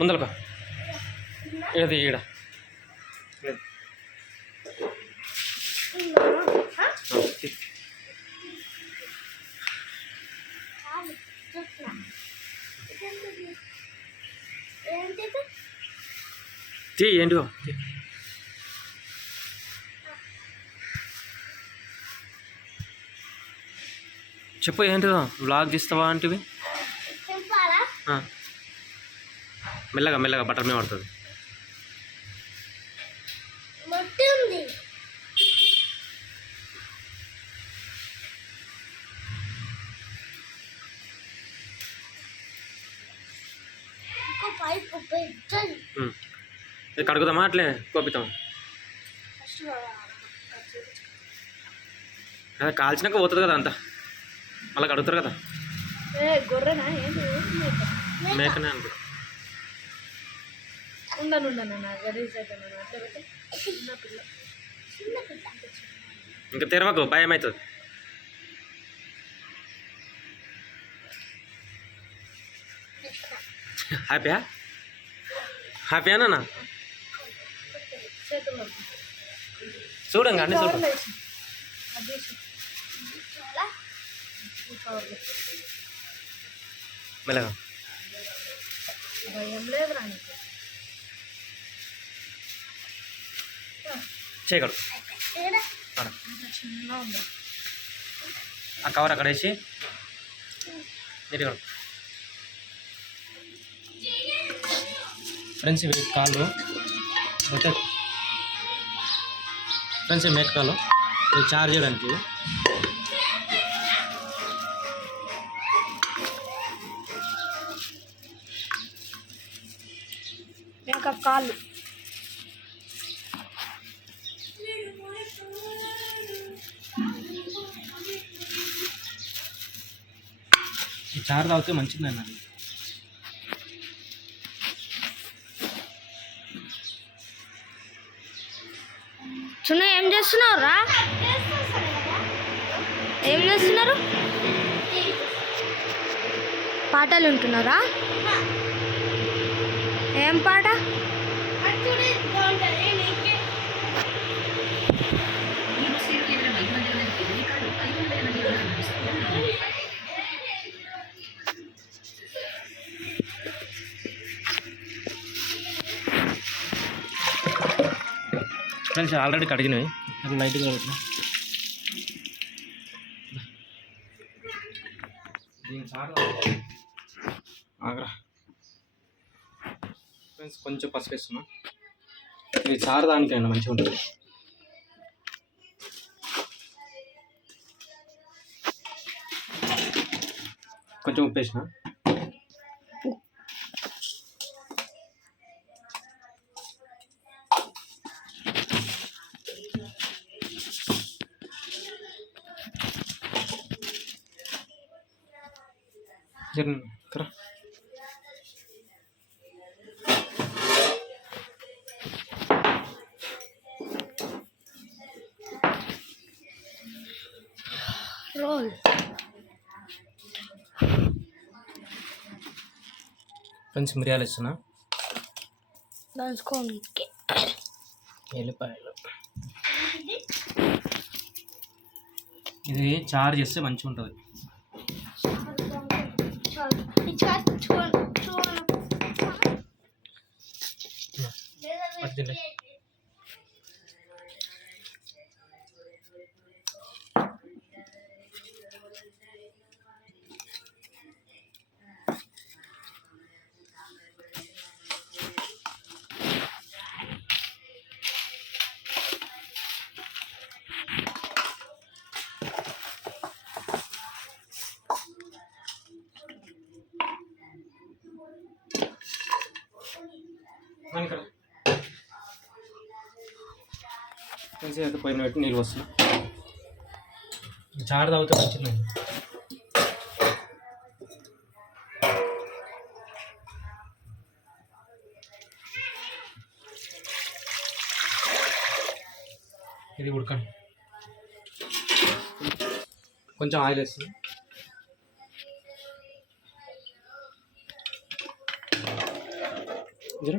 ముందలక ఇది ఈడ తీ. తీ. చెప్పు ఏంటిదో వ్లాగ్ తీస్తావా అంటివి. మెల్లగా మెల్లగా బటర్ మీద పడుతుంది. కడుగుదామా అట్లే కోపితాం అదే కాల్చినాక పోతుంది కదా అంతా. మళ్ళీ కడుగుతారు కదా? మేకనే అనుకుంటా. ఉండను ఉండను నా గలీజ్ అట్లా పెట్టి చిన్న పిల్ల చిన్న పిల్ల ఇంకా తెరవకు భయం అవుతుంది హ్యాపీయా హ్యాపీయా చూడండి అన్ని చూడండి మెల్లగా. భయం లేదు నీకు ఉందా ఆ కవర్ అక్కడ వేసి నీట్గా ఫ్రెండ్స్ ఇవి కాళ్ళు. అయితే ఫ్రెండ్స్ ఇవి మేక కాళ్ళు. ఇవి చార్జ్ చేయడానికి. ఇంకా కాళ్ళు. చారు తాగితే మంచిది చిన్న ఏం చేస్తున్నావు రా ఏం చేస్తున్నారు? పాటలు వింటున్నారా? ఏం పాట? ఫ్రెండ్స్ ఆల్రెడీ కడిగినవి. అది లైట్గా పెట్టిన దీని ఫ్రెండ్స్ కొంచెం పసుపు వేస్తున్నా. ఇది చారు దానికైనా మంచిగా ఉంటుంది. కొంచెం ఉప్పు వేసిన. కరా రోల్ ఫ్రెండ్స్ మిరియాలు ఇస్తున్నా. దంచుకోనికి ఎల్లిపాయలు. ఇది చారు చేస్తే మంచిగా ఉంటుంది ఇక్కడ. మంచిగా అయితే పెట్టి నీళ్ళు వస్తున్నా చారు తాగితే మంచిది. ఇది ఉడకండి. కొంచెం ఆయిల్ వేస్తుంది. జర.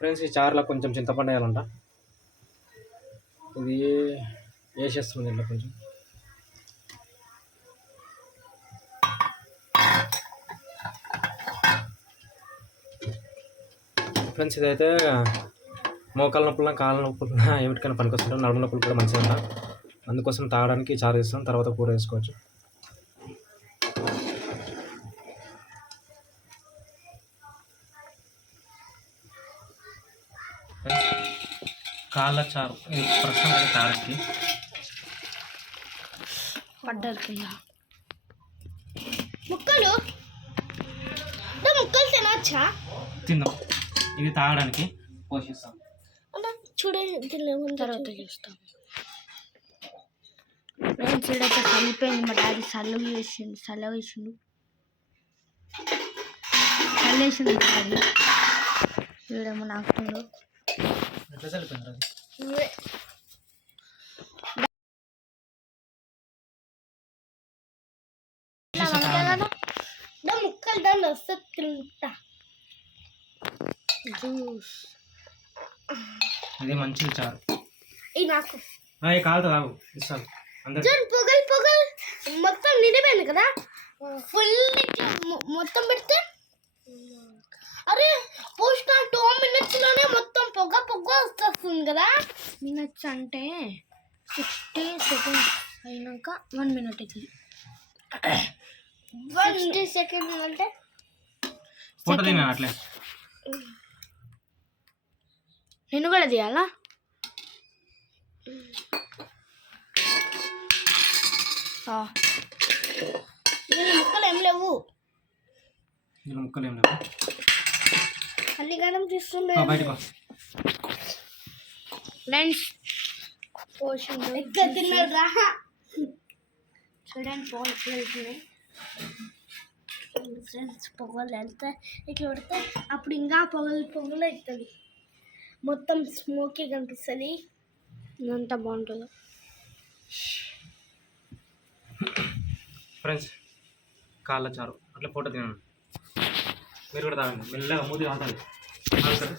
ఫ్రెండ్స్ ఈ చారులో కొంచెం చింతపండు వేయాలంట ఇది వేసేస్తుంది దీంట్లో కొంచెం. ఫ్రెండ్స్ ఇదైతే మోకాల నొప్పులన్నా కాళ్ళ నొప్పులన్నా ఏమిటికైనా పనికొస్తుంటారు నడుము నొప్పులు కూడా మంచిగా అందుకోసం తాగడానికి చారు వేస్తాం తర్వాత కూర వేసుకోవచ్చు కాళ్ళ చారు. ప్రస్తుతం పడ్డకి ముక్కలు? ముక్కలు తినచ్చా? తిందాం ఇది తాగడానికి పోషిస్తాం. చూడండి తర్వాత చూస్తాం. ఫ్రెండ్స్ ఇక్కడైతే చనిపోయింది మా డాడీ. సల్లవి వేసిండు సల్ల వేసిండు. చల్లేసింది డాడీ. వీడేమో నాకుతుండు ఎట్లా చల్లిపోయినారు అది? ముక్కలు దాన్ని వస్తే తింటా. జ్యూస్. ఇది మంచిది చారు ఇది నాకు. అవి కాలుతుంది తాగు. ఇస్తాను అందరు చూడండి పొగలు పొగలు. మొత్తం నిండిపోయింది కదా? ఫుల్ మొత్తం పెడితే? అరే పోస్ట్ టూ మొత్తం పొగ పొగ వస్తుంది కదా? మినిట్స్ అంటే సిక్స్టీ సెకండ్స్ అయినాక వన్ మినిట్ అవుతుంది సిక్స్టీ సెకండ్ అంటే? నేను కూడా తీయాలా ముక్కలు ఏం లేవు. ముక్కలు ఏం లేవు. అల్లిగానం పో. ఫ్రెండ్స్ పోషిండు ఎక్కడ తిన్నాడు రా చూడండి పోల్ వెళ్తున్నాయి ఫ్రెండ్స్ పొగలు వెళ్తే ఇట్లా పెడితే అప్పుడు ఇంకా పొగలు పొగలు అవుతుంది. మొత్తం స్మోకీ కనిపిస్తుంది. ఇదంతా బాగుంటుంది. ఫ్రెండ్స్ కాళ్ళ చారు. అట్లా ఫోటో తినండి మీరు కూడా తాగండి. మెల్లగా మూతి కావాలి తాగుతారు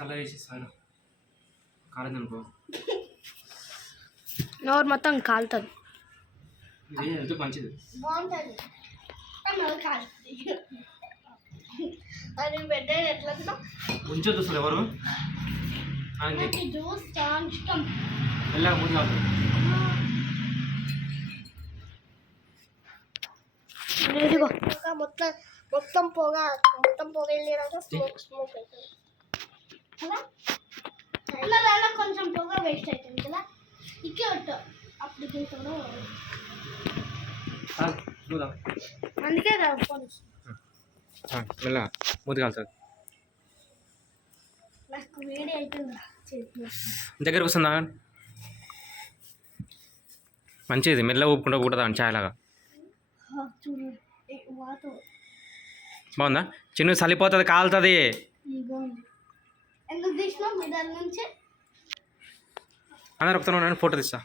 చల్ల వేసి సార్ కాలేదు అనుకో నోరు మొత్తం కాలుతుంది. ఇది హెల్త్ మంచిది? ఉంచొద్దు అసలు ఎవరు? ఇదిగో. పొగ మొత్తం మొత్తం పొగ మొత్తం పొగ వెళ్ళినాక స్మోక్ స్మోక్ అవుతుంది కదా? అలా అలా కొంచెం పొగ వేస్ట్ అవుతుంది కదా? ఇక్కే పెట్టు అప్పుడు. అందుకే ఫోన్ మూతి కాలుతుంది నాకు వేడి అవుతుంది దగ్గరకు వస్తుంది? మంచిది మెల్లగా ఊపుకుంటూ కూడా ఛాయ్ లాగా బాగుందా? చిన్న చలిపోతుంది కాలుతుంది. ఎందుకు తీసినావు? మీ దగ్గర నుంచి. అందరు ఒకసారి ఫోటో తీస్తా.